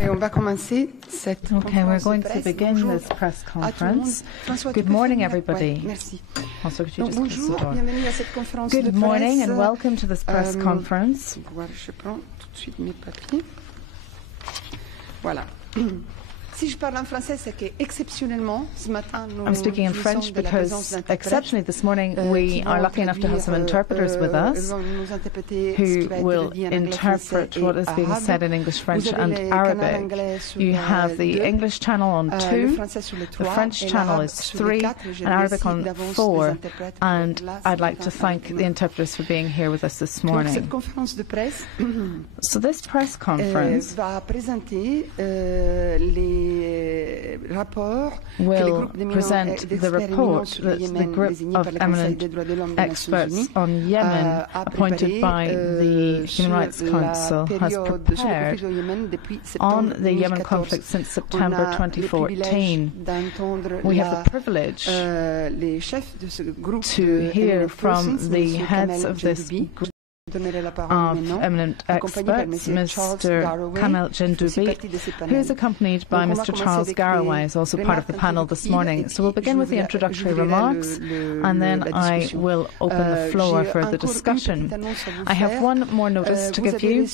Okay, we're going to begin this press conference. Good morning, everybody. Good morning and welcome to this press conference. I'm speaking in French because exceptionally this morning we are lucky enough to have some interpreters with us who will interpret what is being said in English, French and Arabic. You have the English channel on 2, the French channel is 3 and Arabic on 4, and I'd like to thank the interpreters for being here with us this morning. So this press conference will present the report that the group of eminent experts on Yemen appointed by the Human Rights Council has prepared on the Yemen conflict since September 2014. We have the privilege to hear from the heads of this group of eminent experts, Mr. Kemal Jendoubi, who is accompanied by Mr. Charles Garraway, is also part of the panel this morning. So we'll begin with the introductory remarks and then I will open the floor for the discussion. I have one more notice to give you. You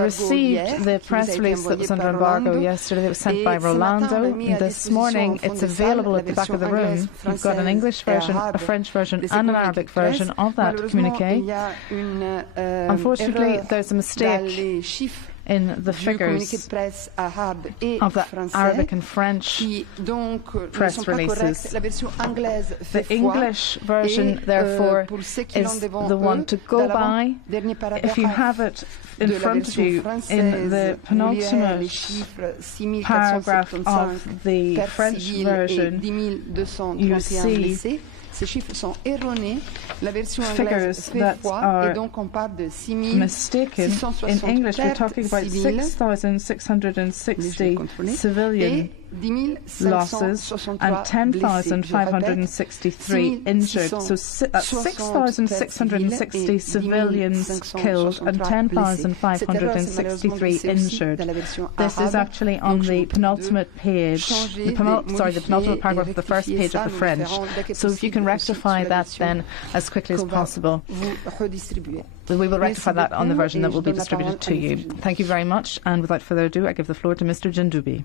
received the press release that was under embargo yesterday that was sent by Rolando. This morning it's available at the back of the room. You've got an English version, a French version and an Arabic version of that communique. Unfortunately, there's a mistake in the figures of the Arabic and French press releases. The English version, therefore, is the one to go by. If you have it in front of you, in the penultimate paragraph of the French version, you see figures that are mistaken. In English, we're talking about 6,660 civilian losses and 10,563 injured. So 6,660 civilians killed and 10,563 injured. This is actually on the penultimate page, the penultimate paragraph of the first page of the French. So if you can rectify that then as quickly as possible. We will rectify that on the version that will be distributed to you. Thank you very much, and without further ado, I give the floor to Mr. Jendoubi.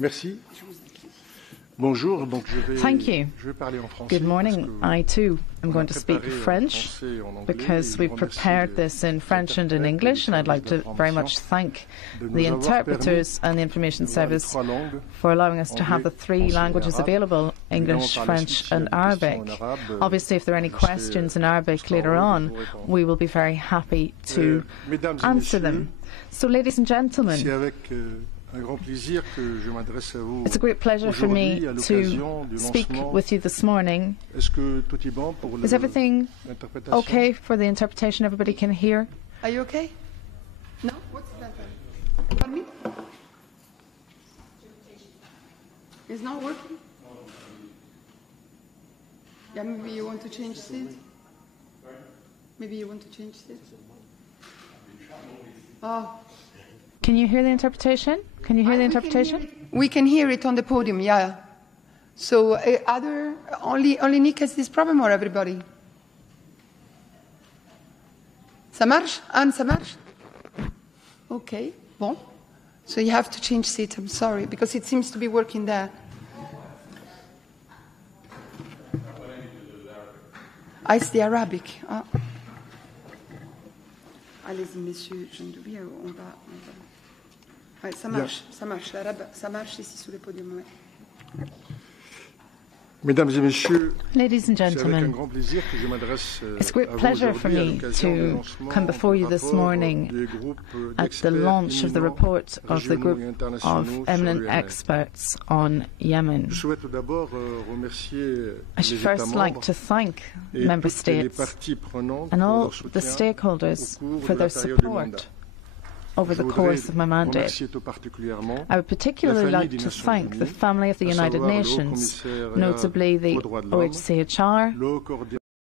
Merci. Bonjour. Donc Thank you. Good morning. I too am going to speak French because we've prepared this in French and in English, and I'd like to very much thank the interpreters and the information service for allowing us to have the 3 languages available, English, French and Arabic. Obviously, if there are any questions in Arabic later on, we will be very happy to answer them. So, ladies and gentlemen, it's a great pleasure for me to speak with you this morning. Is everything okay for the interpretation? Everybody can hear? Are you okay? No? What's that? Pardon me? It's not working? Yeah, maybe you want to change seat? Maybe you want to change seat? Oh. Can you hear the interpretation? Can you hear the interpretation? We can hear it on the podium, yeah. So only Nick has this problem or everybody? Ça marche? Anne, ça marche? Okay, bon. So you have to change seat, I'm sorry, because it seems to be working there. It's the Arabic. Ah. Allez-y, Monsieur Jendoubi, on va... Ouais, ça marche, l'arabe, ça marche ici sous le podium. Ouais. Mesdames et messieurs, ladies and gentlemen, it's a great pleasure for me to come before you this morning at the launch of the report of the group of eminent experts on Yemen. I should first like to thank Member States and all the stakeholders for their support over the course of my mandate. I would particularly like to thank the family of the United Nations, notably the OHCHR,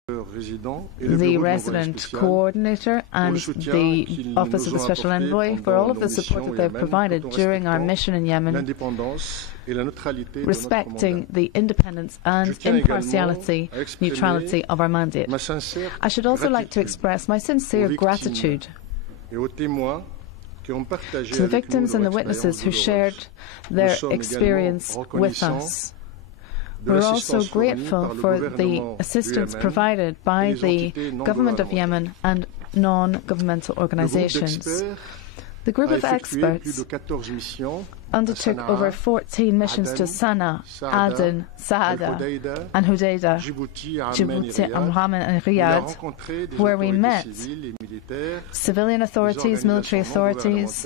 the resident coordinator and the Office of the Special Envoy for all of the support that they've provided during our mission in Yemen, respecting the independence and impartiality, neutrality of our mandate. I should also like to express my sincere gratitude to the victims and the witnesses who shared their experience with us. We're also grateful for the assistance provided by the Government of Yemen and non-governmental organizations. The group of experts undertook over 14 missions to Sana'a, Aden, Saada, and Hodeidah, Djibouti, Amman, and Riyadh, where we met civilian authorities, military authorities,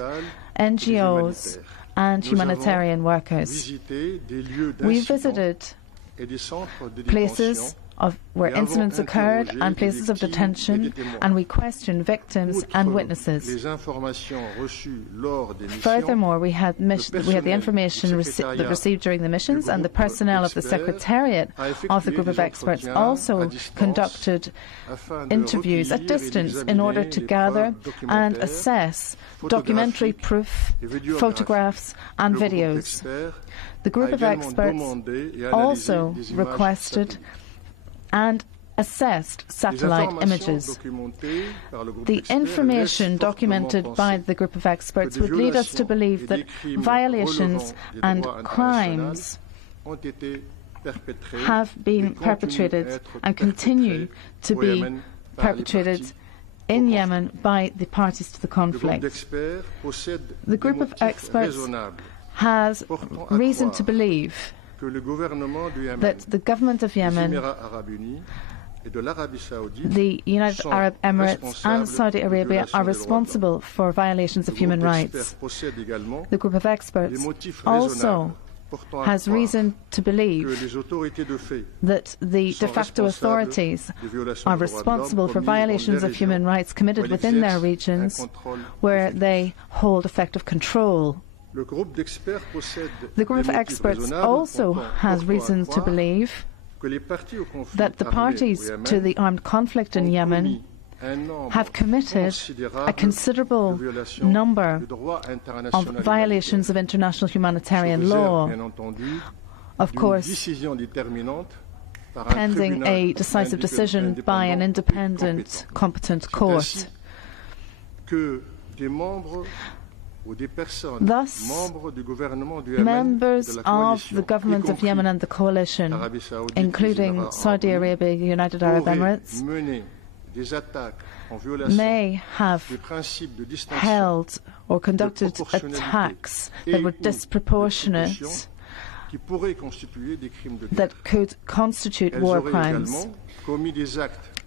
NGOs, and humanitarian workers. We visited places where incidents occurred and places of detention, and we questioned victims and witnesses. Furthermore, we had the information received during the missions, and the personnel of the Secretariat of the group of experts also conducted interviews at distance in order to gather and assess documentary proof, photographs and videos. The group of experts also requested and assessed satellite images. The information documented by the group of experts would lead us to believe that violations and crimes have been perpetrated and continue to be perpetrated in Yemen by the parties to the conflict. The group of experts has reason to believe that the government of Yemen, the United Arab Emirates and Saudi Arabia are responsible for violations of human rights. The group of experts also has reason to believe that the de facto authorities are responsible for violations of human rights committed within their regions where they hold effective control. The group of experts also has reason to believe that the parties to the armed conflict in Yemen have committed a considerable number of violations of international humanitarian law, of course, pending a decisive decision by an independent, competent court. Thus, members of the government of Yemen and the coalition, including Saudi Arabia, United Arab Emirates, may have held or conducted attacks that were disproportionate, that could constitute war crimes.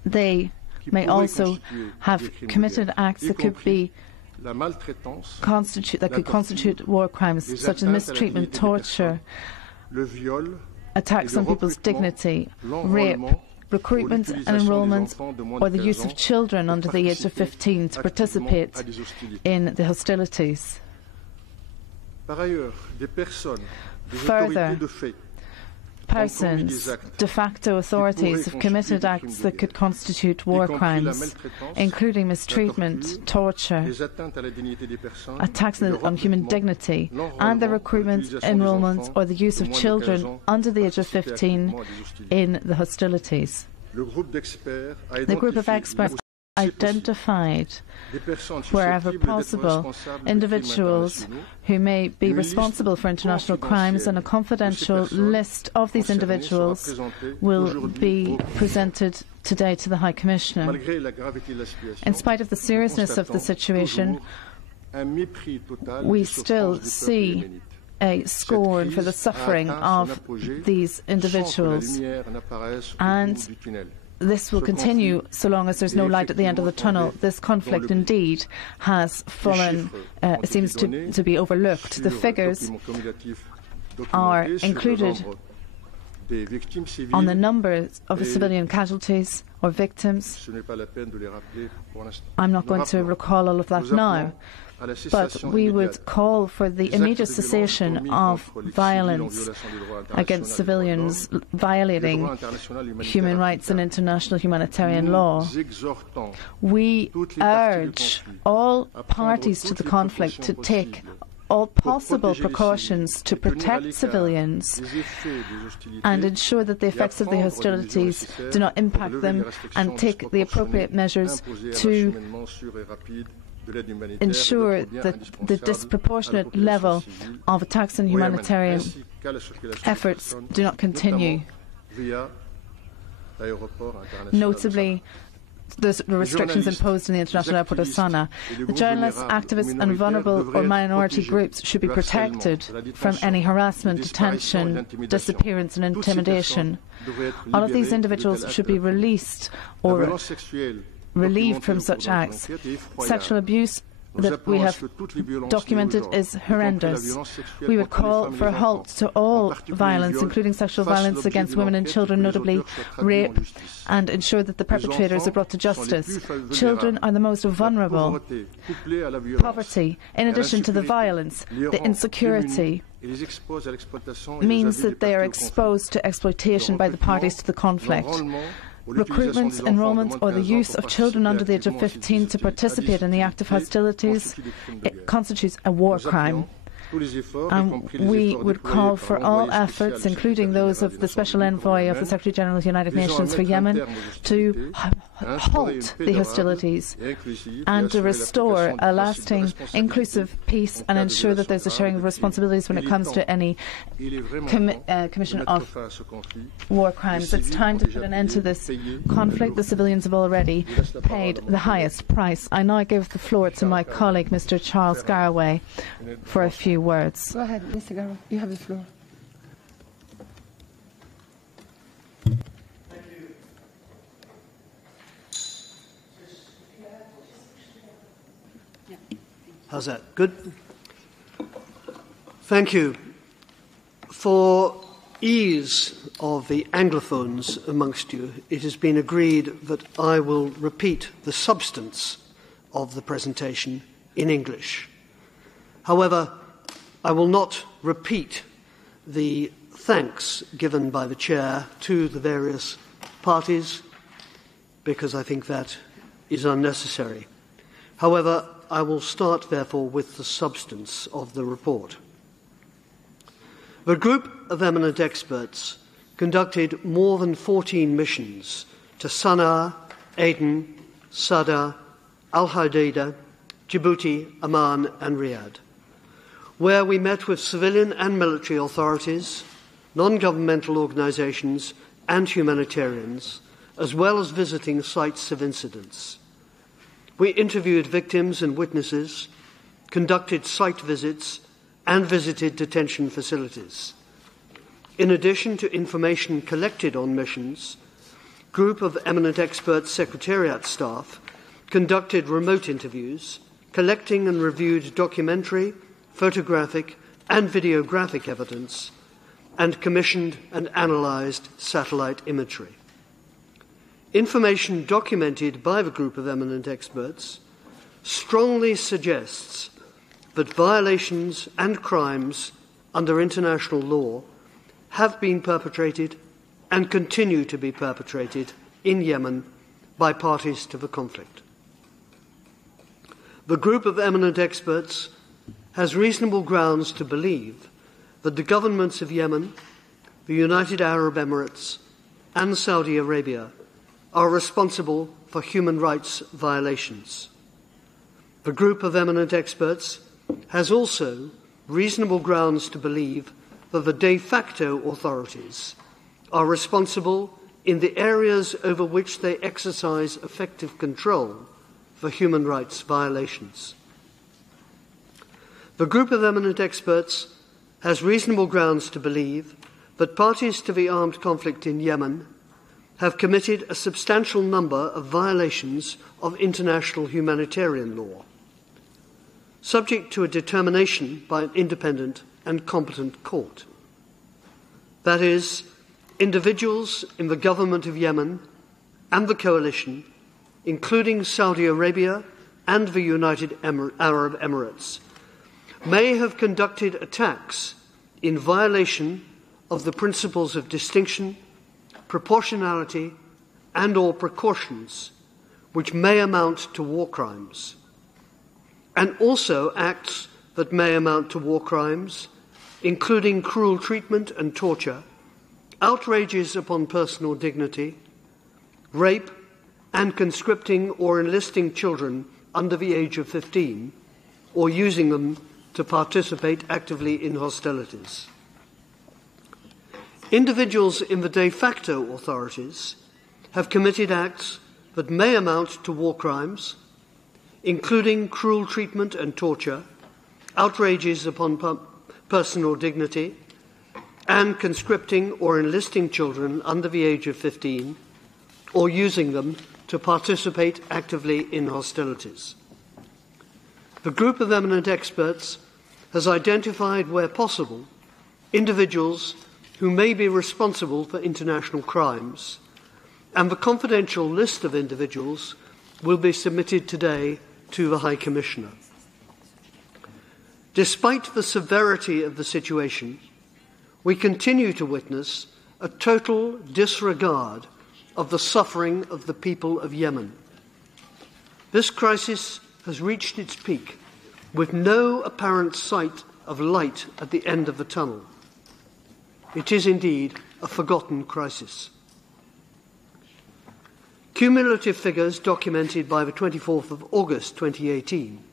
They may also have committed acts that could be constitute war crimes, such as mistreatment, torture, attacks on people's dignity, rape, recruitment and enrolment, or the use of children under the age of 15 to participate in the hostilities. Further, persons, de facto authorities, have committed acts that could constitute war crimes, including mistreatment, torture, attacks on human dignity, and the recruitment, enrolment, or the use of children under the age of 15 in the hostilities. The group of experts identified, wherever possible, individuals who may be responsible for international crimes, and a confidential list of these individuals will be presented today to the High Commissioner. In spite of the seriousness of the situation, we still see a scorn for the suffering of these individuals, and this will continue so long as there's no light at the end of the tunnel. This conflict indeed has fallen, seems to be overlooked. The figures are included on the numbers of the civilian casualties or victims. I'm not going to recall all of that now. but we would call for the immediate cessation of violence against civilians violating human rights and international humanitarian law. We urge all parties to the conflict to take all possible precautions to protect civilians and ensure that the effects of the hostilities do not impact them, and take the appropriate measures to ensure that the disproportionate level of attacks on humanitarian efforts do not continue. Notably, the restrictions imposed in the international airport of Sana'a. The journalists, activists and vulnerable or minority groups should be protected from any harassment, detention, disappearance and intimidation. All of these individuals should be released or relieved from such acts. Sexual abuse that we have documented is horrendous. We would call for a halt to all violence, including sexual violence against women and children, notably rape, and ensure that the perpetrators are brought to justice. Children are the most vulnerable. Poverty, in addition to the violence, the insecurity, means that they are exposed to exploitation by the parties to the conflict. Recruitment, enrolment or the use of children under the age of 15 to participate in the act of hostilities, it constitutes a war crime. We would call for all efforts, including those of the Special Envoy of the Secretary-General of the United Nations for Yemen, to halt the hostilities and to restore a lasting, inclusive peace and ensure that there's a sharing of responsibilities when it comes to any commission of war crimes. It's time to put an end to this conflict. The civilians have already paid the highest price. I now give the floor to my colleague, Mr. Charles Garraway, for a few words. Go ahead, Mr. Garraway. You have the floor. How's that? Good? Thank you. For ease of the Anglophones amongst you, it has been agreed that I will repeat the substance of the presentation in English. However, I will not repeat the thanks given by the Chair to the various parties, because I think that is unnecessary. However, I will start, therefore, with the substance of the report. The group of eminent experts conducted more than 14 missions to Sana'a, Aden, Sada, Al-Hodeida, Djibouti, Amman and Riyadh, where we met with civilian and military authorities, non-governmental organisations and humanitarians, as well as visiting sites of incidents. We interviewed victims and witnesses, conducted site visits, and visited detention facilities. In addition to information collected on missions, a group of eminent expert secretariat staff conducted remote interviews, collecting and reviewed documentary, photographic, and videographic evidence, and commissioned and analysed satellite imagery. Information documented by the group of eminent experts strongly suggests that violations and crimes under international law have been perpetrated and continue to be perpetrated in Yemen by parties to the conflict. The group of eminent experts has reasonable grounds to believe that the governments of Yemen, the United Arab Emirates, and Saudi Arabia are responsible for human rights violations. The group of eminent experts has also reasonable grounds to believe that the de facto authorities are responsible in the areas over which they exercise effective control for human rights violations. The group of eminent experts has reasonable grounds to believe that parties to the armed conflict in Yemen have committed a substantial number of violations of international humanitarian law, subject to a determination by an independent and competent court. That is, individuals in the government of Yemen and the coalition, including Saudi Arabia and the United Arab Emirates may have conducted attacks in violation of the principles of distinction, proportionality, and/or precautions, which may amount to war crimes, and also acts that may amount to war crimes, including cruel treatment and torture, outrages upon personal dignity, rape, and conscripting or enlisting children under the age of 15, or using them to participate actively in hostilities. Individuals in the de facto authorities have committed acts that may amount to war crimes, including cruel treatment and torture, outrages upon personal dignity, and conscripting or enlisting children under the age of 15, or using them to participate actively in hostilities. The group of eminent experts has identified, where possible, individuals who may be responsible for international crimes, and the confidential list of individuals will be submitted today to the High Commissioner. Despite the severity of the situation, we continue to witness a total disregard of the suffering of the people of Yemen. This crisis has reached its peak with no apparent sight of light at the end of the tunnel. It is indeed a forgotten crisis. Cumulative figures documented by the 24th of August 2018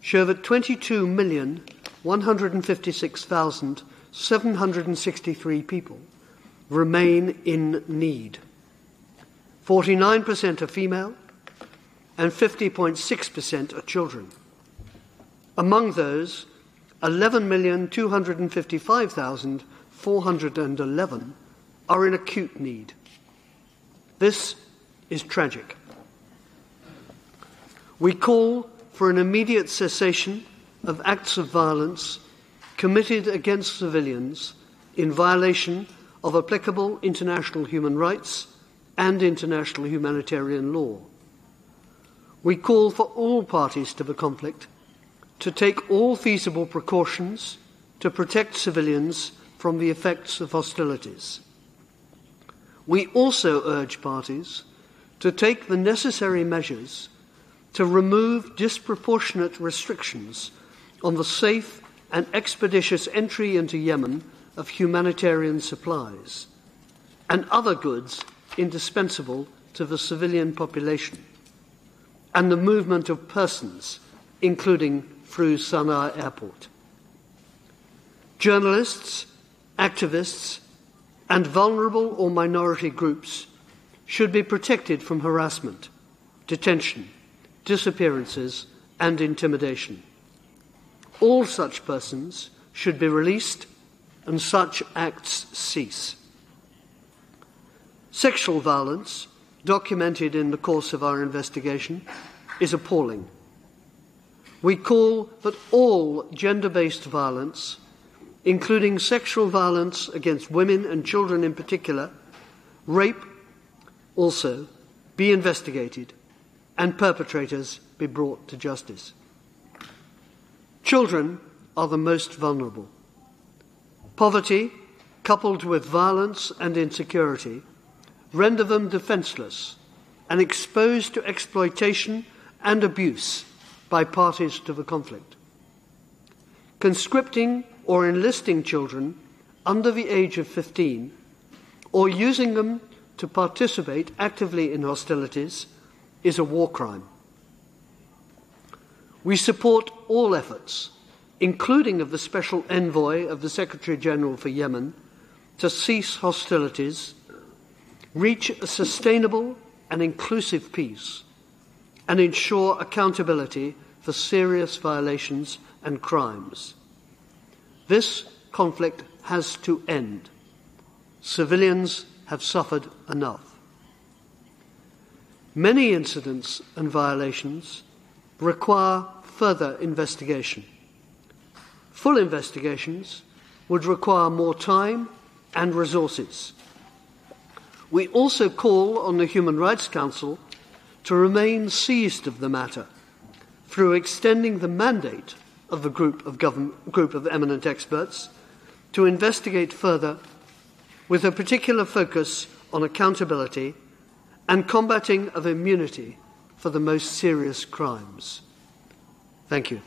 show that 22,156,763 people remain in need. 49% are female and 50.6% are children. Among those, 11,255,411 are in acute need. This is tragic. We call for an immediate cessation of acts of violence committed against civilians in violation of applicable international human rights and international humanitarian law. We call for all parties to the conflict to take all feasible precautions to protect civilians from the effects of hostilities. We also urge parties to take the necessary measures to remove disproportionate restrictions on the safe and expeditious entry into Yemen of humanitarian supplies and other goods indispensable to the civilian population, and the movement of persons, including through Sana'a airport. Journalists, activists, and vulnerable or minority groups should be protected from harassment, detention, disappearances, and intimidation. All such persons should be released and such acts cease. Sexual violence, documented in the course of our investigation, is appalling. We call that all gender-based violence, including sexual violence against women and children in particular, rape also, be investigated and perpetrators be brought to justice. Children are the most vulnerable. Poverty, coupled with violence and insecurity, render them defenceless and exposed to exploitation and abuse by parties to the conflict. Conscripting or enlisting children under the age of 15 or using them to participate actively in hostilities is a war crime. We support all efforts, including of the Special Envoy of the Secretary-General for Yemen, to cease hostilities, reach a sustainable and inclusive peace, and ensure accountability for serious violations and crimes. This conflict has to end. Civilians have suffered enough. Many incidents and violations require further investigation. Full investigations would require more time and resources. We also call on the Human Rights Council to remain seized of the matter through extending the mandate of the group of eminent experts to investigate further with a particular focus on accountability and combating of immunity for the most serious crimes. Thank you.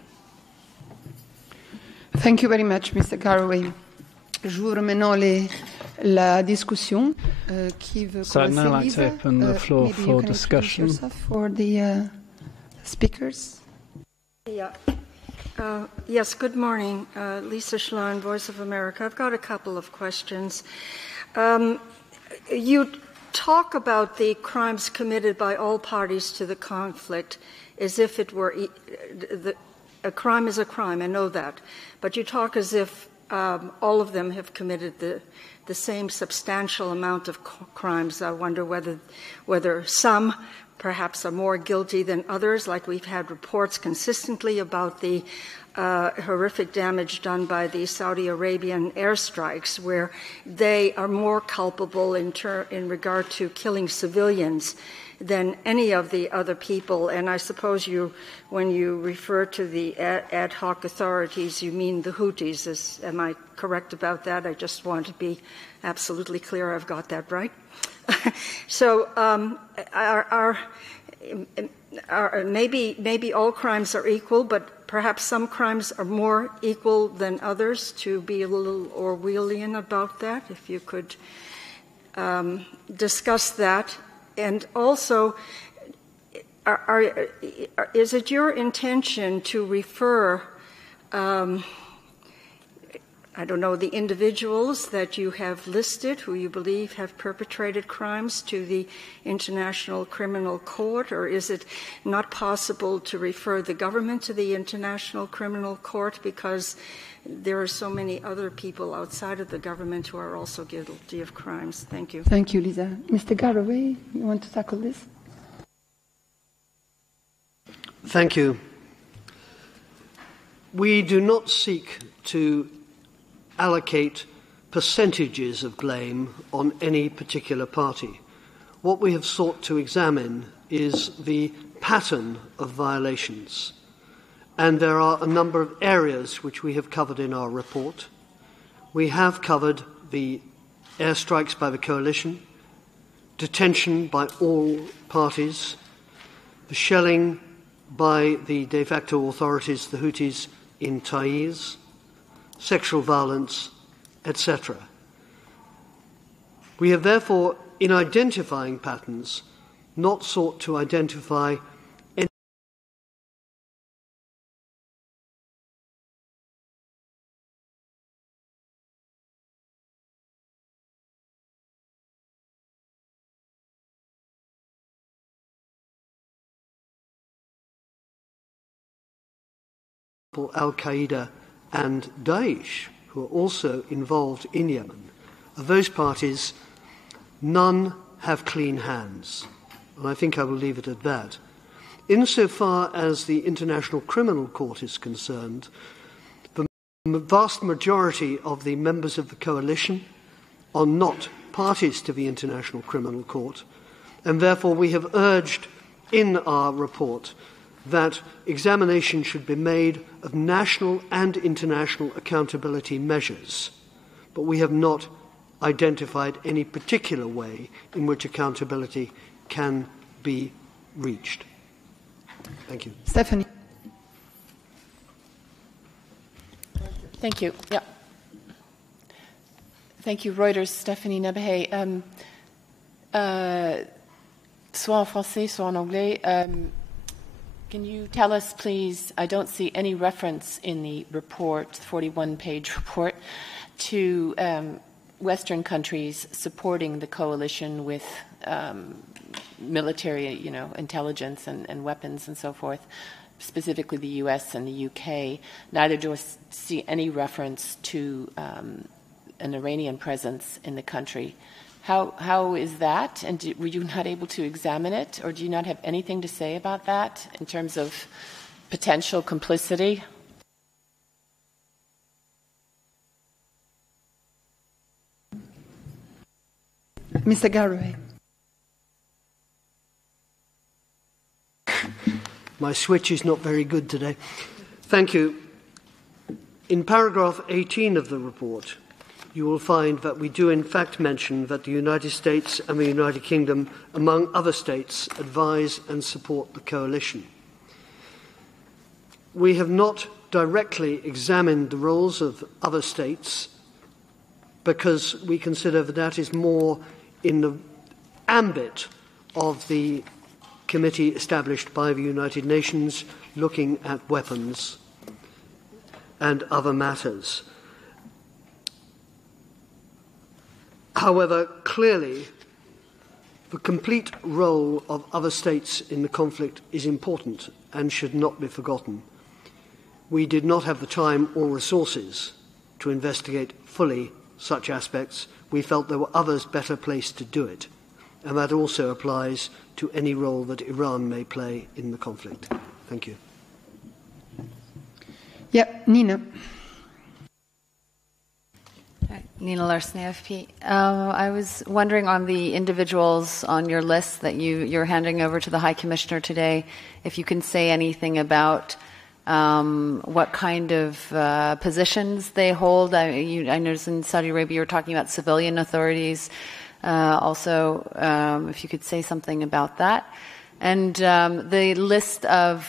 Thank you very much, Mr. Garraway. J'ouvre maintenant la discussion. Qui veut So I'd now like to open the floor for discussion. For the speakers. Yeah. Yes, good morning. Lisa Schlein, Voice of America. I've got a couple of questions. You talk about the crimes committed by all parties to the conflict as if it were a crime is a crime, I know that. But you talk as if all of them have committed the same substantial amount of crimes. I wonder whether some perhaps are more guilty than others, like we've had reports consistently about the horrific damage done by the Saudi Arabian airstrikes, where they are more culpable in regard to killing civilians than any of the other people. And I suppose when you refer to the ad hoc authorities, you mean the Houthis. Am I correct about that? I just want to be absolutely clear I've got that right. So maybe all crimes are equal, but perhaps some crimes are more equal than others. To be a little Orwellian about that, if you could discuss that. And also, is it your intention to refer, I don't know, the individuals that you have listed who you believe have perpetrated crimes to the International Criminal Court, or is it not possible to refer the government to the International Criminal Court because there are so many other people outside of the government who are also guilty of crimes? Thank you. Thank you, Lisa. Mr. Garraway, you want to tackle this? Thank you. We do not seek to allocate percentages of blame on any particular party. What we have sought to examine is the pattern of violations. And there are a number of areas which we have covered in our report. We have covered the airstrikes by the coalition, detention by all parties, the shelling by the de facto authorities, the Houthis, in Taiz, sexual violence, etc. We have therefore, in identifying patterns, not sought to identify any Al-Qaeda and Daesh, who are also involved in Yemen. Of those parties, none have clean hands. And I think I will leave it at that. Insofar as the International Criminal Court is concerned, the vast majority of the members of the coalition are not parties to the International Criminal Court, and therefore we have urged in our report that examination should be made of national and international accountability measures, but we have not identified any particular way in which accountability can be reached. Thank you. Stephanie. Thank you. Yeah. Thank you, Reuters. Stephanie Nabehe. Soit en français, soit en anglais. Can you tell us, please, I don't see any reference in the report, 41-page report, to Western countries supporting the coalition with military, intelligence and weapons and so forth, specifically the U.S. and the U.K. Neither do I see any reference to an Iranian presence in the country. How is that? And were you not able to examine it? Or do you not have anything to say about that in terms of potential complicity? Mr. Garraway. My switch is not very good today. Thank you. In paragraph 18 of the report, you will find that we do in fact mention that the United States and the United Kingdom, among other states, advise and support the coalition. We have not directly examined the roles of other states because we consider that that is more in the ambit of the committee established by the United Nations looking at weapons and other matters. However, clearly, the complete role of other states in the conflict is important and should not be forgotten. We did not have the time or resources to investigate fully such aspects. We felt there were others better placed to do it, and that also applies to any role that Iran may play in the conflict. Thank you. Yeah, Nina. Nina Larson, AFP. I was wondering on the individuals on your list that you're handing over to the High Commissioner today, if you can say anything about what kind of positions they hold. I noticed in Saudi Arabia you were talking about civilian authorities. Also, if you could say something about that. And the list of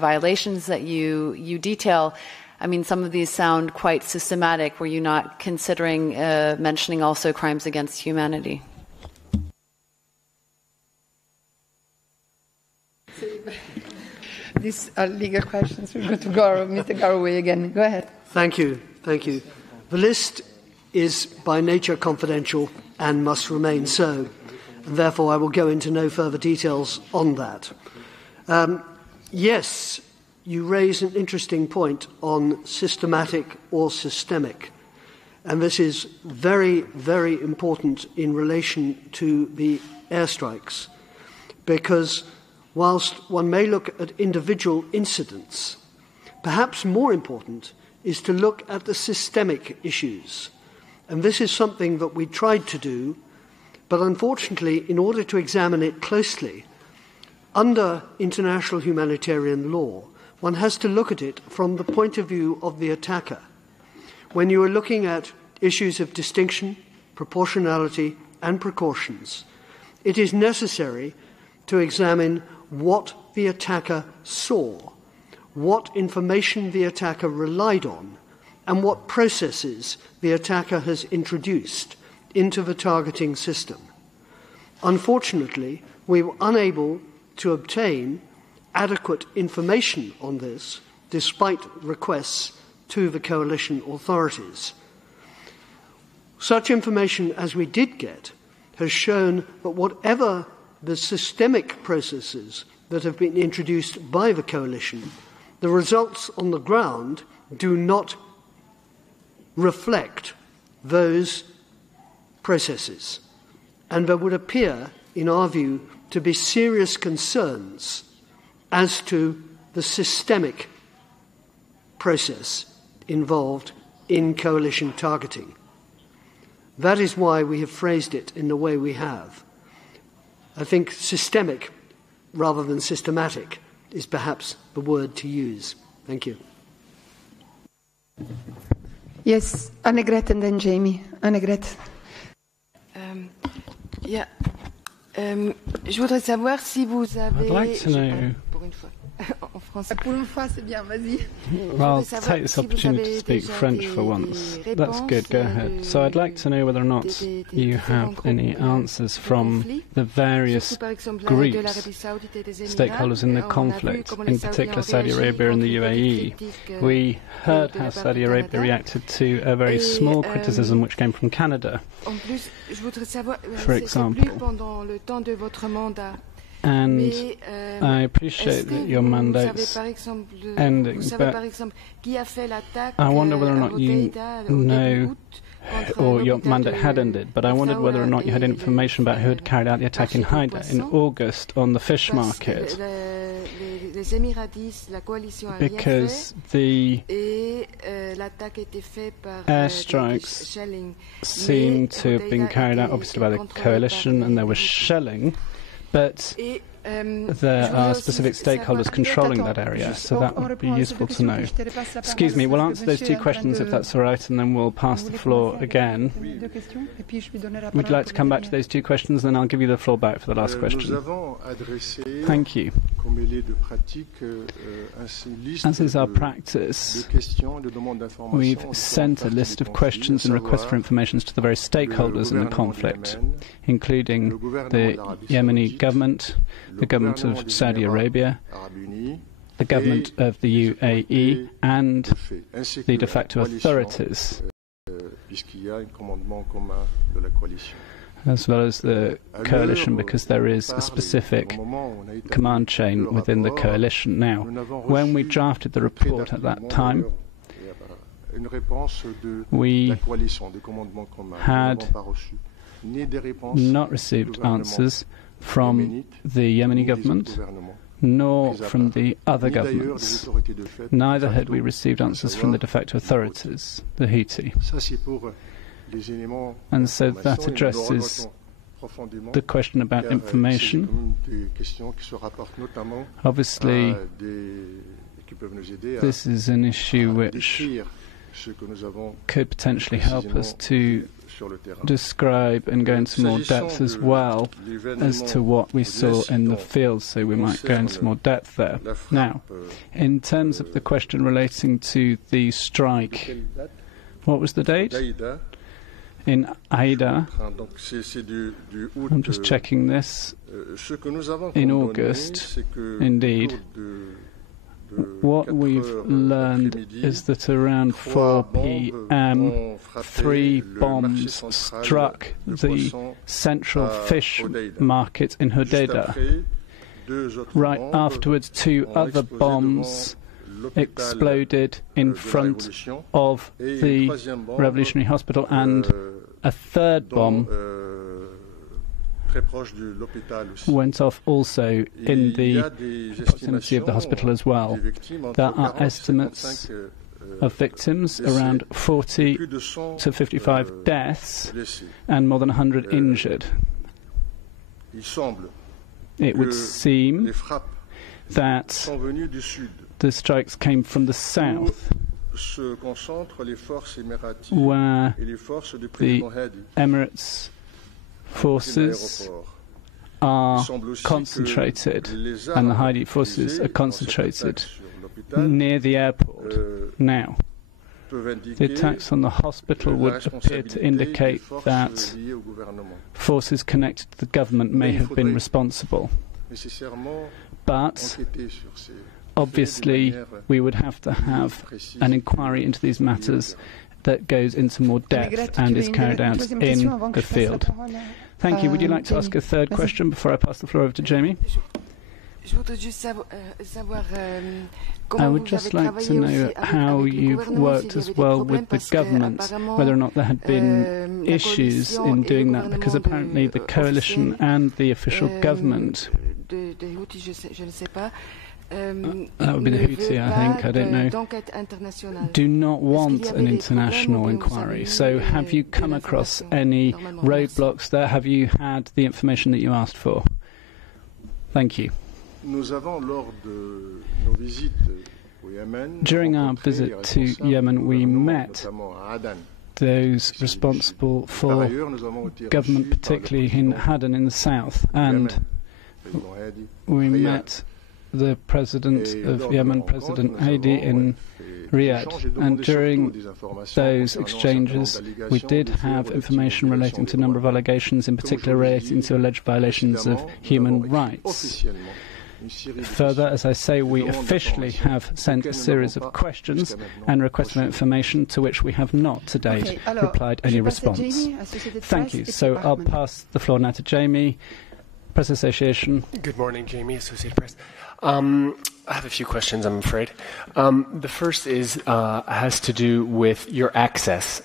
violations that you detail, I mean, some of these sound quite systematic. Were you not considering mentioning also crimes against humanity? These are legal questions. We'll go to Mr. Garraway again. Go ahead. Thank you. Thank you. The list is by nature confidential and must remain so. And therefore, I will go into no further details on that. Yes, you raise an interesting point on systematic or systemic. And this is very, very important in relation to the airstrikes, because whilst one may look at individual incidents, perhaps more important is to look at the systemic issues. And this is something that we tried to do, but unfortunately, in order to examine it closely, under international humanitarian law, one has to look at it from the point of view of the attacker. When you are looking at issues of distinction, proportionality, and precautions, it is necessary to examine what the attacker saw, what information the attacker relied on, and what processes the attacker has introduced into the targeting system. Unfortunately, we were unable to obtain adequate information on this, despite requests to the coalition authorities. Such information as we did get has shown that whatever the systemic processes that have been introduced by the coalition, the results on the ground do not reflect those processes. And there would appear, in our view, to be serious concerns as to the systemic process involved in coalition targeting. That is why we have phrased it in the way we have. I think systemic rather than systematic is perhaps the word to use. Thank you. Yes, Annegret and then Jamie. Annegret. Yeah. Je voudrais savoir si vous avez... I'd like to know... Pour une fois, c'est bien, vas-y. Well, I'll take this opportunity to speak French for once. That's good, go ahead. So I'd like to know whether or not you have any answers from the various groups, stakeholders in the conflict, in particular Saudi Arabia and the UAE. We heard how Saudi Arabia reacted to a very small criticism which came from Canada, for example. And I appreciate that your mandate's ending, but I wonder whether or not you know, or your mandate had ended, but I wondered whether or not you had information about who had carried out the attack in Haida in August on the fish market. Because the airstrikes seem to have been carried out obviously by the coalition, and there was shelling, But there are specific stakeholders controlling that area, so that would be useful to know. Excuse me, we'll answer those two questions if that's all right, and then we'll pass the floor again. Would you like to come back to those two questions, then I'll give you the floor back for the last question. Thank you. As is our practice, we've sent a list of questions and requests for information to the various stakeholders in the conflict, including the Yemeni government, the government of Saudi Arabia, the government of the UAE, and the de facto authorities, as well as the coalition, because there is a specific command chain within the coalition. Now, when we drafted the report at that time, we had not received answers from the Yemeni government, nor from the other governments. Neither had we received answers from the de facto authorities, the Houthi. And so that addresses the question about information. Obviously, this is an issue which could potentially help us to describe and go into more depth as well as to what we saw in the field, so we might go into more depth there. Now, in terms of the question relating to the strike, what was the date? In Aida, I'm just checking this, in August, indeed. What we've learned is that around 4 p.m. 3 bombs struck the central fish market in Hodeidah. Right afterwards, 2 other bombs exploded in front of the Revolutionary Hospital, and a third bomb went off also in the proximity of the hospital as well. There are estimates of victims, around 40 to 55 deaths and more than 100 injured. It would seem that the strikes came from the south, where the Emirates forces are concentrated, and the Haiti forces are concentrated near the airport. Now, the attacks on the hospital would appear to indicate that forces connected to the government may have been responsible. But obviously, we would have to have an inquiry into these matters that goes into more depth and is carried out in the field. Thank you. Would you like to ask a third question before I pass the floor over to Jamie? I would just like to know how you've worked as well with the government, whether or not there had been issues in doing that, because apparently the coalition and the official government, that would be the Houthi, I think, I don't know, do not want an international inquiry. So have you come across any roadblocks there? Have you had the information that you asked for? Thank you. During our visit to Yemen, we met those responsible for government, particularly in Aden in the south, and we met the President of Yemen, President Hadi, in Riyadh. And during those exchanges, we did have information relating to a number of allegations, in particular relating to alleged violations of human rights. Further, as I say, we officially have sent a series of questions and requests for information to which we have not to date replied any response. Thank you. So I'll pass the floor now to Jamie, Press Association. Good morning, Jamie, Associated Press. I have a few questions, I'm afraid. The first is has to do with your access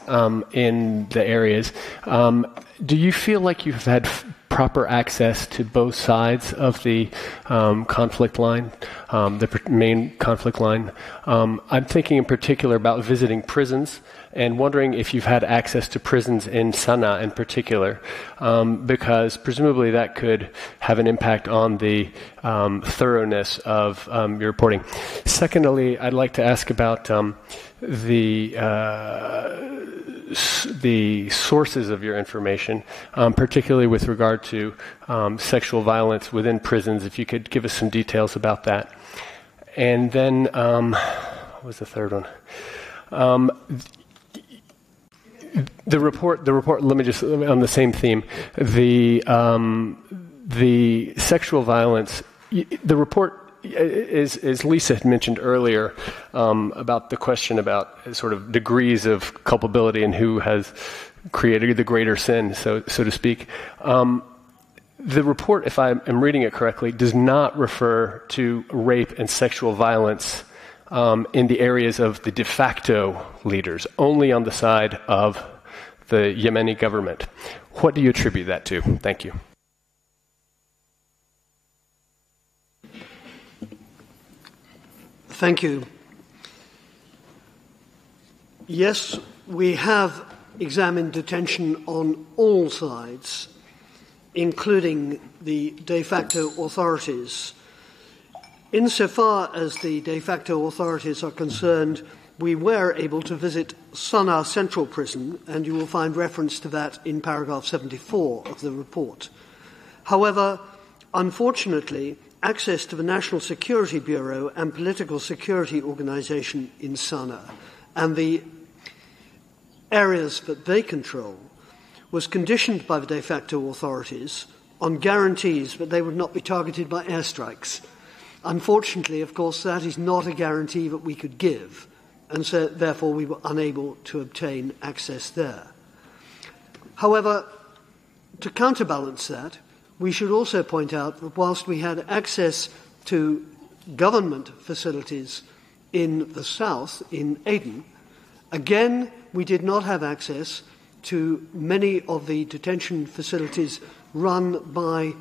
in the areas. Do you feel like you've had proper access to both sides of the conflict line, the main conflict line. I'm thinking in particular about visiting prisons and wondering if you've had access to prisons in Sana'a in particular, because presumably that could have an impact on the thoroughness of your reporting. Secondly, I'd like to ask about the sources of your information, particularly with regard to sexual violence within prisons, if you could give us some details about that. And then, what was the third one? The report, let me just, on the same theme, the sexual violence, the report, as Lisa had mentioned earlier, about the question about sort of degrees of culpability and who has created the greater sin, so to speak. The report, if I am reading it correctly, does not refer to rape and sexual violence in the areas of the de facto leaders, only on the side of the Yemeni government. What do you attribute that to? Thank you. Thank you. Yes, we have examined detention on all sides, including the de facto authorities. Insofar as the de facto authorities are concerned, we were able to visit Sana'a Central Prison, and you will find reference to that in paragraph 74 of the report. However, unfortunately, access to the National Security Bureau and Political Security Organization in Sana'a and the areas that they control was conditioned by the de facto authorities on guarantees that they would not be targeted by airstrikes. Unfortunately, of course, that is not a guarantee that we could give, and so therefore we were unable to obtain access there. However, to counterbalance that, we should also point out that whilst we had access to government facilities in the south, in Aden, again, we did not have access to many of the detention facilities run by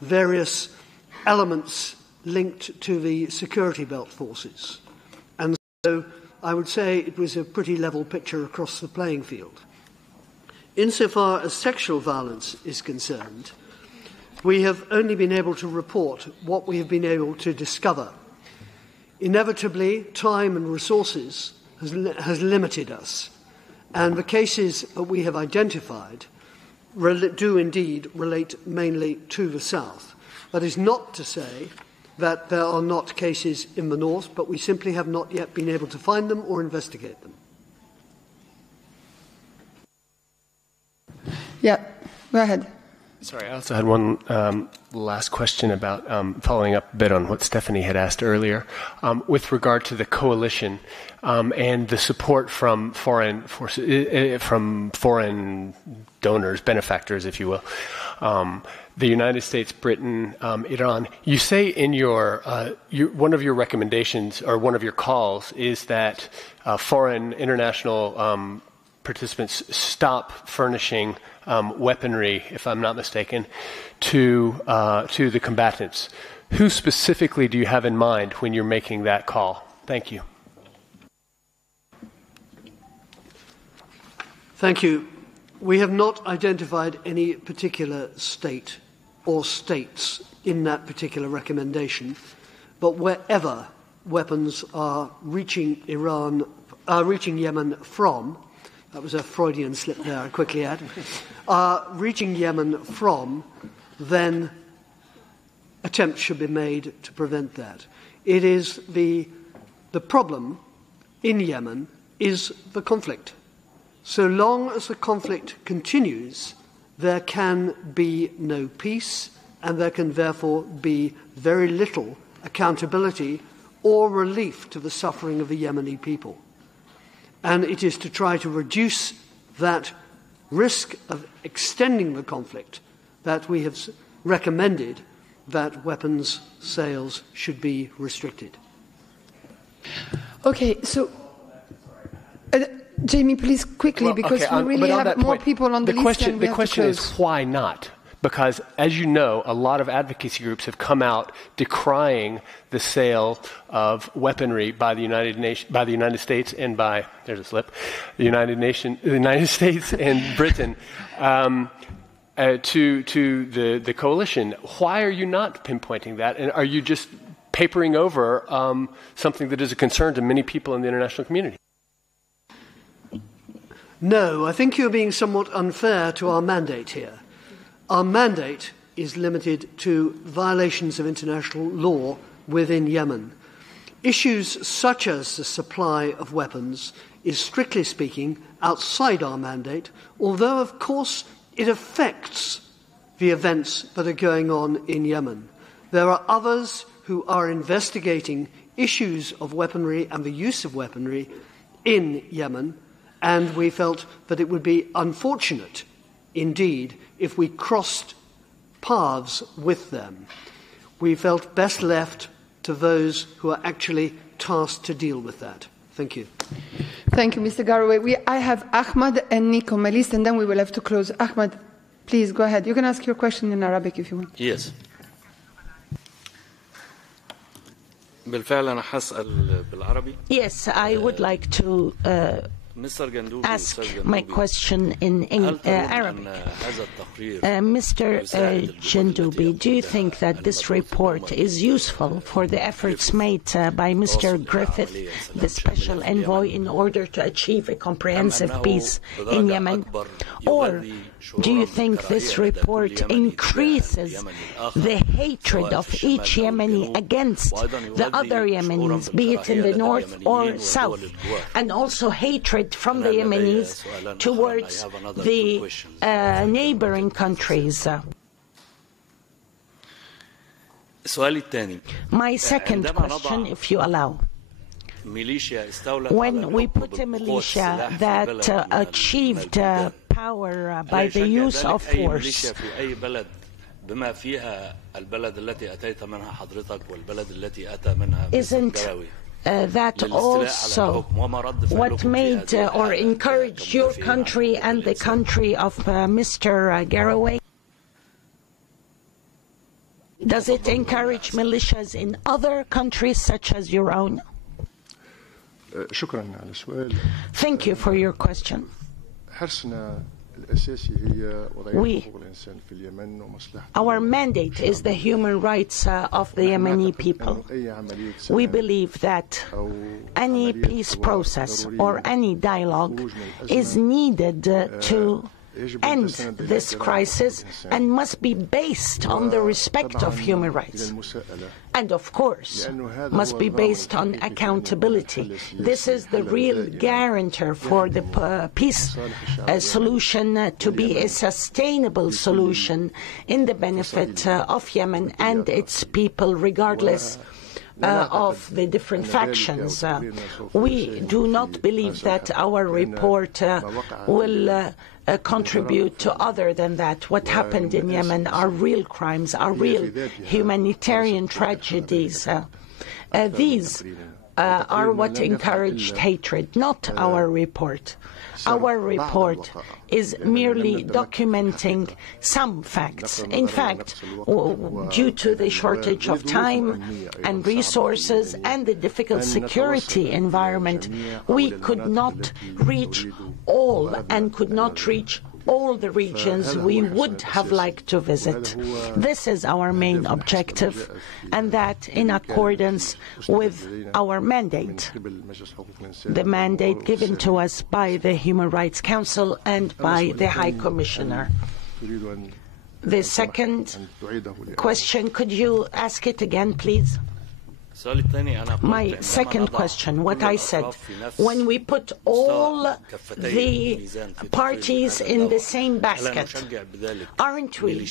various elements linked to the security belt forces. And so I would say it was a pretty level picture across the playing field. Insofar as sexual violence is concerned, we have only been able to report what we have been able to discover. Inevitably, time and resources has limited us, and the cases that we have identified do indeed relate mainly to the south. That is not to say that there are not cases in the north, but we simply have not yet been able to find them or investigate them. Yeah, go ahead. Sorry, I also had one last question about following up a bit on what Stephanie had asked earlier. With regard to the coalition and the support from foreign forces, from foreign donors, benefactors, if you will, the United States, Britain, Iran. You say in your one of your recommendations or one of your calls is that foreign international participants stop furnishing weaponry, if I'm not mistaken, to the combatants. Who specifically do you have in mind when you're making that call? Thank you. Thank you. We have not identified any particular state or states in that particular recommendation, but wherever weapons are reaching Yemen from, that was a Freudian slip there, I quickly add, reaching Yemen from, then attempts should be made to prevent that. It is the problem in Yemen is the conflict. So long as the conflict continues, there can be no peace, and there can therefore be very little accountability or relief to the suffering of the Yemeni people. And it is to try to reduce that risk of extending the conflict that we have recommended that weapons sales should be restricted. Okay, so Jamie, please quickly, because we really have more people on the list. The question is why not? Because, as you know, a lot of advocacy groups have come out decrying the sale of weaponry by the United States and by, there's a slip, the United States and Britain to the coalition. Why are you not pinpointing that? And are you just papering over something that is a concern to many people in the international community? No, I think you're being somewhat unfair to our mandate here. Our mandate is limited to violations of international law within Yemen. Issues such as the supply of weapons is, strictly speaking, outside our mandate, although, of course, it affects the events that are going on in Yemen. There are others who are investigating issues of weaponry and the use of weaponry in Yemen, and we felt that it would be unfortunate indeed if we crossed paths with them. We felt best left to those who are actually tasked to deal with that. Thank you. Thank you, Mr. Garraway. I have Ahmad and Nick on my list, and then we will have to close. Ahmad, please go ahead. You can ask your question in Arabic if you want. Yes. Yes, I would like to ask my question in Arabic. Mr. Jendoubi, do you think that this report is useful for the efforts made by Mr. Griffith, the Special Envoy, in order to achieve a comprehensive peace in Yemen? Or do you think this report increases the hatred of each Yemeni against the other Yemenis, be it in the north or south, and also hatred from the Yemenis towards the neighboring countries? My second question, if you allow. When we put a militia that achieved power by the use of force, isn't that also what made or encouraged your country and the country of Mr. Garraway? Does it encourage militias in other countries such as your own? Thank you for your question. Our mandate is the human rights of the Yemeni people. We believe that any peace process or any dialogue is needed to end this crisis and must be based on the respect of human rights. And of course, must be based on accountability. This is the real guarantor for the peace solution to be a sustainable solution in the benefit of Yemen and its people, regardless of the different factions. We do not believe that our report will contribute to other than that. What happened in Yemen are real crimes, are real humanitarian tragedies. These are what encouraged hatred, not our report. Our report is merely documenting some facts. In fact, due to the shortage of time and resources and the difficult security environment, we could not reach all and could not reach all the regions we would have liked to visit. This is our main objective, and that in accordance with our mandate, the mandate given to us by the Human Rights Council and by the High Commissioner. The second question, could you ask it again, please? My second question, what I said, when we put all the parties in the same basket, aren't we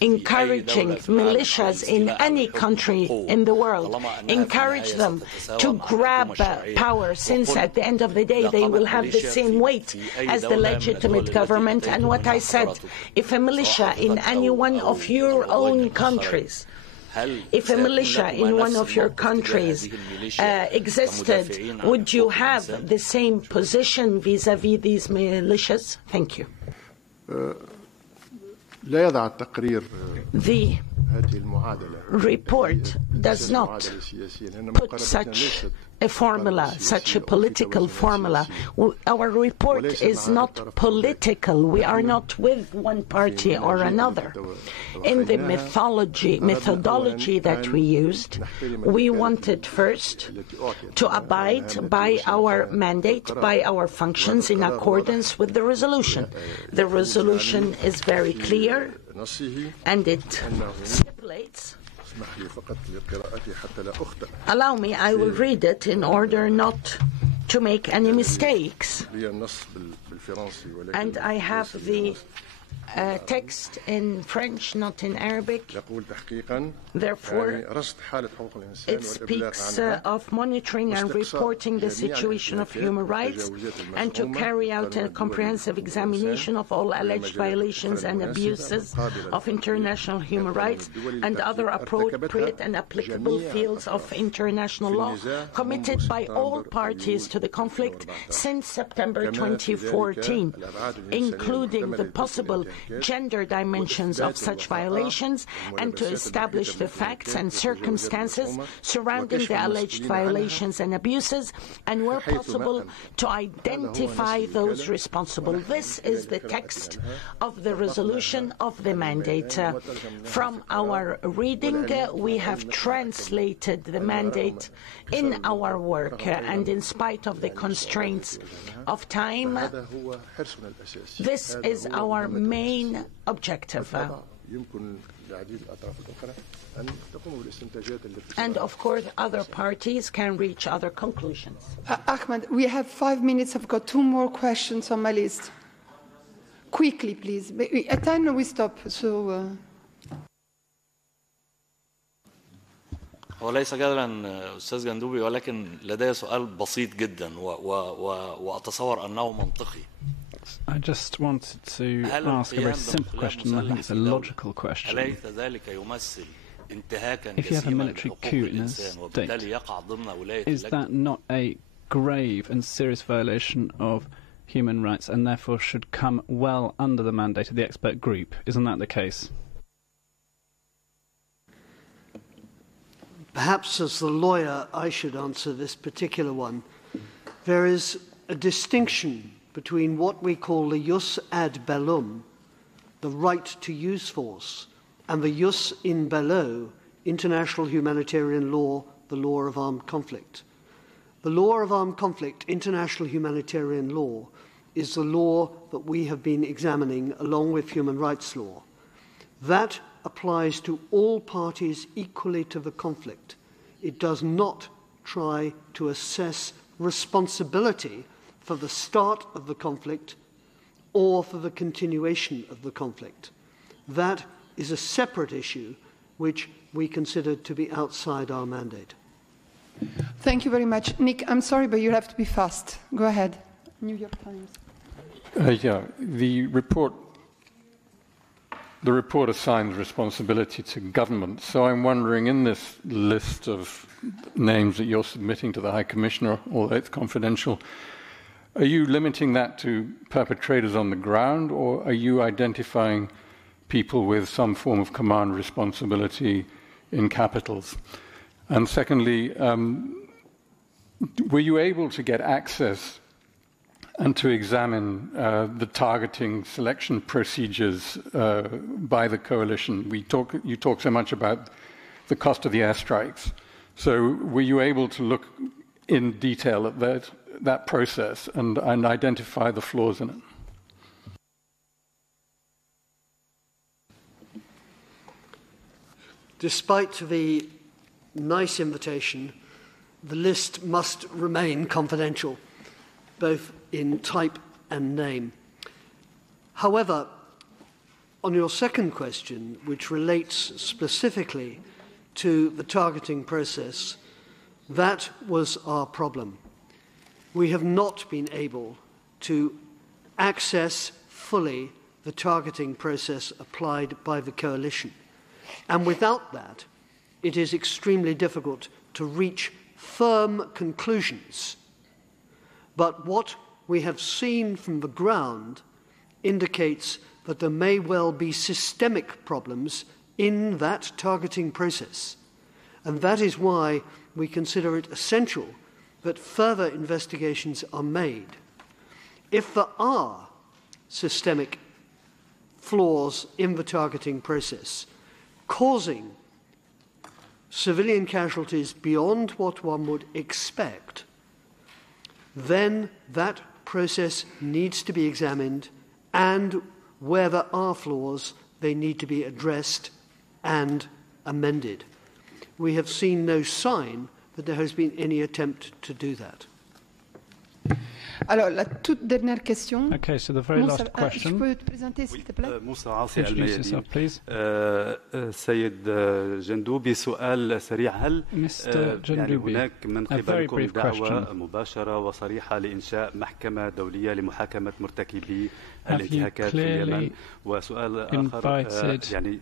encouraging militias in any country in the world, encourage them to grab power, since at the end of the day they will have the same weight as the legitimate government? And what I said, if a militia in any one of your own countries, if a militia in one of your countries existed, would you have the same position vis-à-vis these militias? Thank you. The report does not put such a formula, such a political formula. Our report is not political. We are not with one party or another. In the methodology that we used, we wanted first to abide by our mandate, by our functions in accordance with the resolution. The resolution is very clear and it stipulates. Allow me, I will read it in order not to make any mistakes. And I have the text in French, not in Arabic. Therefore, it speaks of monitoring and reporting the situation of human rights and to carry out a comprehensive examination of all alleged violations and abuses of international human rights and other appropriate and applicable fields of international law committed by all parties to the conflict since September 2014, including the possible gender dimensions of such violations, and to establish the facts and circumstances surrounding the alleged violations and abuses, and where possible to identify those responsible. This is the text of the resolution of the mandate. From our reading, we have translated the mandate in our work, and in spite of the constraints of time, this is our main objective. And of course, other parties can reach other conclusions. Ahmed, we have 5 minutes. I've got 2 more questions on my list. Quickly, please. At 10 we stop. So. هو ليس جدلا أستاذ جندوبي ولكن لدي سؤال بسيط جدا وأتصور أنه منطقي. I just wanted to ask a very simple question, and I think it's a logical question. If you have a military coup in a state, is that not a grave and serious violation of human rights and therefore should come well under the mandate of the expert group? Isn't that the case? Perhaps as the lawyer I should answer this particular one. There is a distinction between what we call the jus ad bellum, the right to use force, and the jus in bello, international humanitarian law, the law of armed conflict. The law of armed conflict, international humanitarian law, is the law that we have been examining along with human rights law. That applies to all parties equally to the conflict. It does not try to assess responsibility for the start of the conflict or for the continuation of the conflict. That is a separate issue which we consider to be outside our mandate. Thank you very much. Nick, I'm sorry, but you have to be fast. Go ahead. New York Times. The report assigns responsibility to government. So I'm wondering, in this list of names that you're submitting to the High Commissioner, although it's confidential, are you limiting that to perpetrators on the ground, or are you identifying people with some form of command responsibility in capitals? And secondly, were you able to get access and to examine the targeting selection procedures by the coalition? You talk so much about the cost of the airstrikes. So were you able to look in detail at that process and identify the flaws in it? Despite the nice invitation, the list must remain confidential, both in type and name. However, on your second question, which relates specifically to the targeting process, that was our problem. We have not been able to access fully the targeting process applied by the coalition. And without that, it is extremely difficult to reach firm conclusions. But what we have seen from the ground indicates that there may well be systemic problems in that targeting process. And that is why we consider it essential that further investigations are made. If there are systemic flaws in the targeting process causing civilian casualties beyond what one would expect, then that process needs to be examined, and where there are flaws, they need to be addressed and amended. We have seen no sign that there has been any attempt to do that. Alors, la toute dernière question. Okay, so the very last question. Je peux te présenter, s'il te plaît? موسى عاصي Introduce yourself, please. سيد جندوبي سؤال سريع هل يعني هناك من قبلكم دعوة مباشرة وصريحة لإنشاء محكمة دولية لمحاكمة مرتكبي الانتهاكات في اليمن؟ وسؤال آخر يعني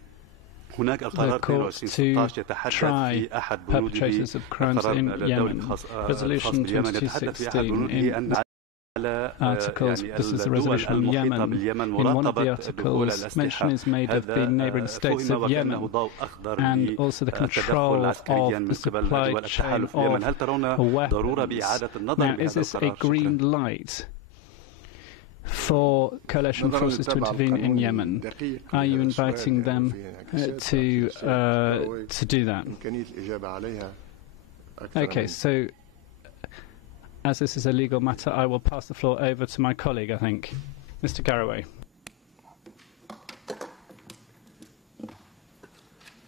هناك القرار 2216 يتحدث في أحد بنوده القرار الدولي الخاص باليمن يتحدث في أحد بنوده أن articles, this is a resolution on Yemen. In one of the articles, mention is made of the neighbouring states of Yemen and also the control of the supply chain of weapons. Now, is this a green light for coalition forces to intervene in Yemen? Are you inviting them to do that? Okay, so as this is a legal matter, I will pass the floor over to my colleague, I think. Mr. Garraway.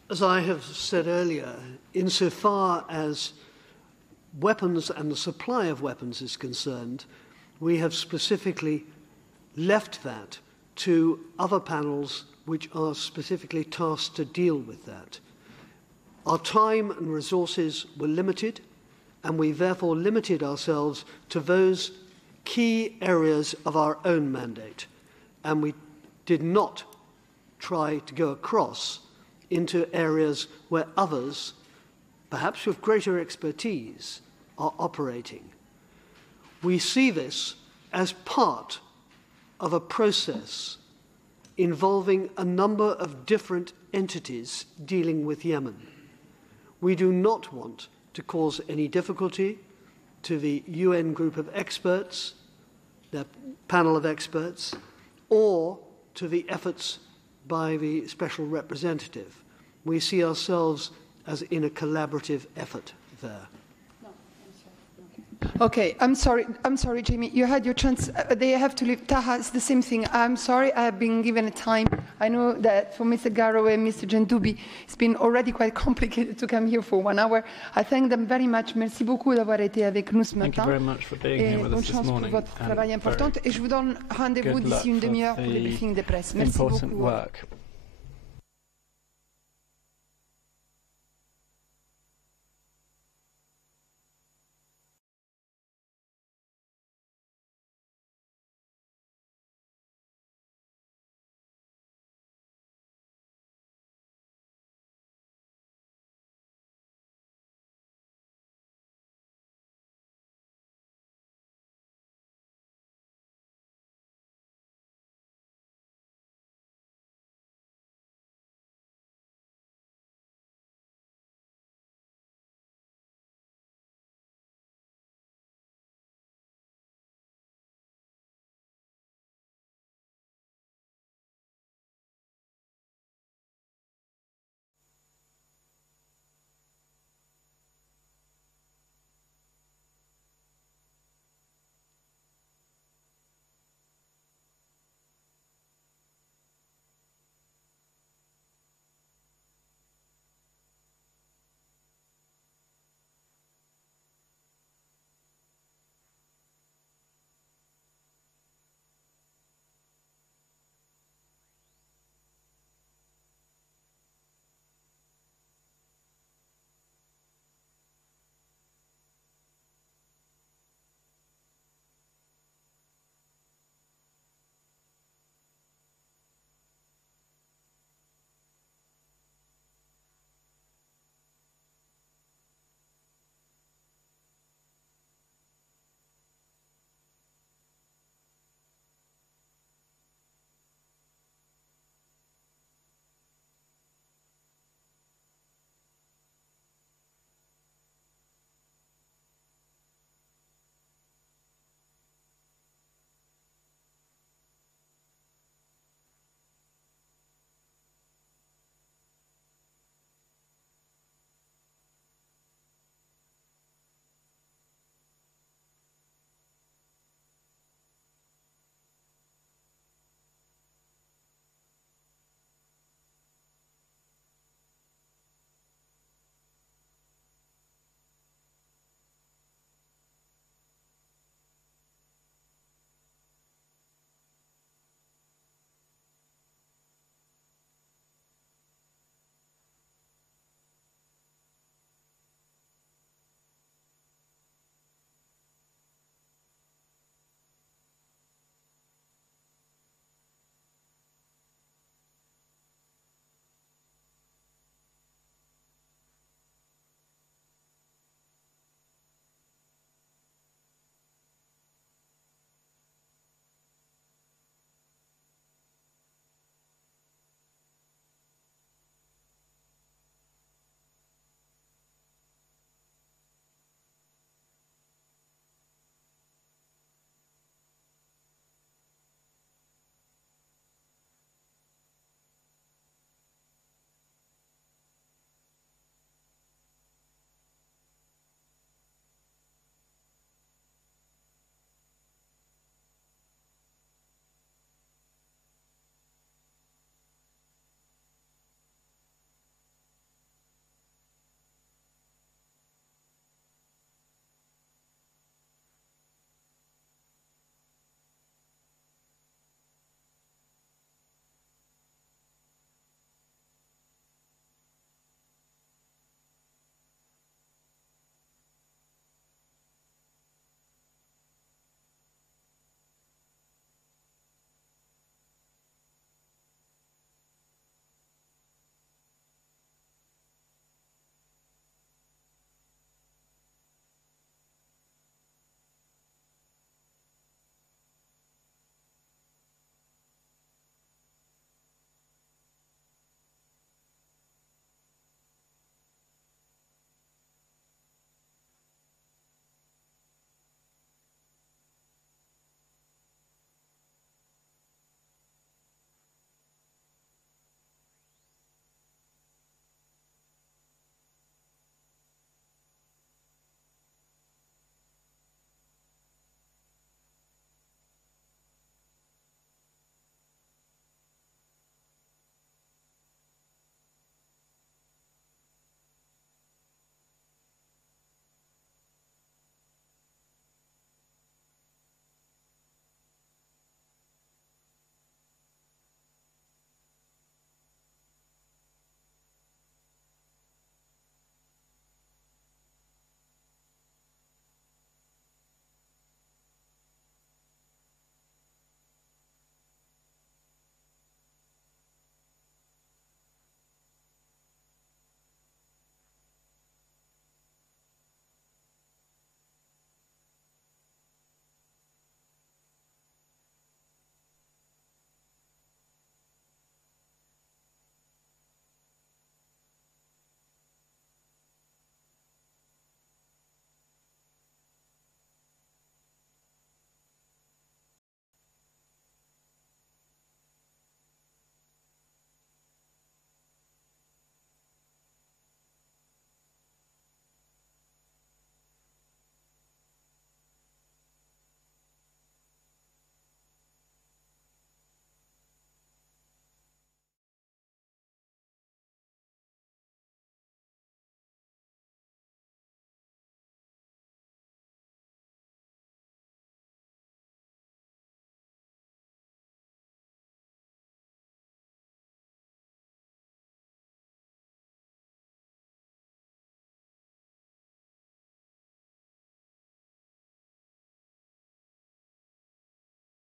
As I have said earlier, insofar as weapons and the supply of weapons is concerned, we have specifically left that to other panels which are specifically tasked to deal with that. Our time and resources were limited, and we therefore limited ourselves to those key areas of our own mandate. And we did not try to go across into areas where others, perhaps with greater expertise, are operating. We see this as part of a process involving a number of different entities dealing with Yemen. We do not want to cause any difficulty to the UN group of experts, the panel of experts, or to the efforts by the special representative. We see ourselves as in a collaborative effort there. Okay, I'm sorry, Jamie. You had your chance. They have to leave. Taha, it's the same thing. I'm sorry, I have been given a time. I know that for Mr. Garraway and Mr. Jendoubi, it's been already quite complicated to come here for 1 hour. I thank them very much. Merci beaucoup d'avoir été avec nous ce matin. Thank you very much for being here with us this morning. Pour votre travail important. Et je vous donne rendez-vous d'ici une demi-heure pour le briefing de presse. Merci beaucoup. Work.